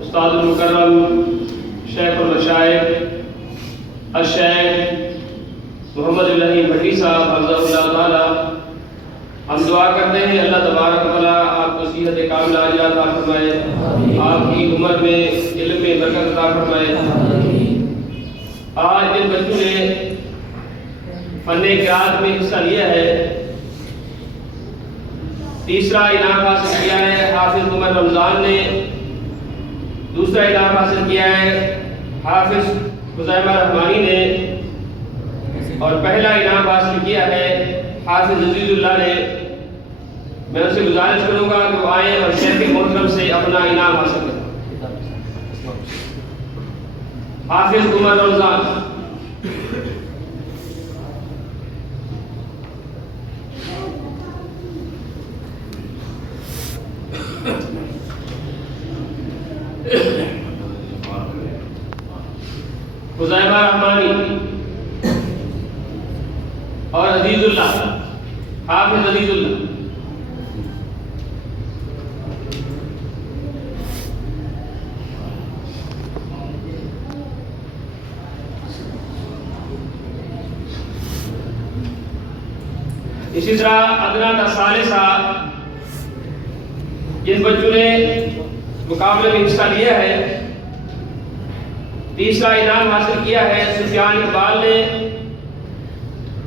استاد المکرم شیخ المشائخ الشیخ محمد الہی بھٹی صاحب حفظہ اللہ تعالی، ہم دعا کرتے ہیں اللہ تبارک و تعالی آپ کو صحت کاملہ عاجلہ عطا فرمائے، آپ کی عمر میں علم میں برکت عطا فرمائے۔ آج جن بچوں نے فن قرات میں حصہ لیا ہے، تیسرا انعام حاصل کیا ہے حافظ عمر رمضان نے، دوسرا انعام حاصل کیا ہے حافظ خزیمہ رحمانی نے، اور پہلا انعام حاصل کیا ہے حافظ عزیز اللہ نے۔ میں ان سے گزارش کروں گا کہ وہ آئیں اور شیخ محترم سے اپنا انعام حاصل کریں۔ حافظ عمر رمضان۔ خزیمہ رحمانی اور عزیز اللہ، حافظ عزیز اللہ۔ اسی طرح ادنیٰ ثالثہ جن بچوں نے مقابلے میں حصہ لیا ہے، تیسرا انعام حاصل کیا ہے سفیان اقبال نے،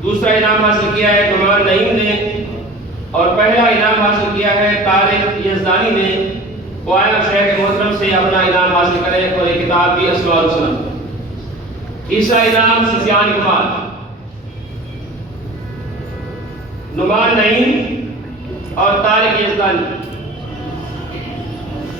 دوسرا انعام حاصل کیا ہے نعمان نعیم نے، اور پہلا انعام حاصل کیا ہے طارق یزدانی نے۔ وہ آئے شیخ محترم سے اپنا انعام حاصل کرے اور ایک کتاب بھی اسماء الحسنہ۔ تیسرا انعام سفیان اقبال، نعمان نعیم اور طارق یزدانی۔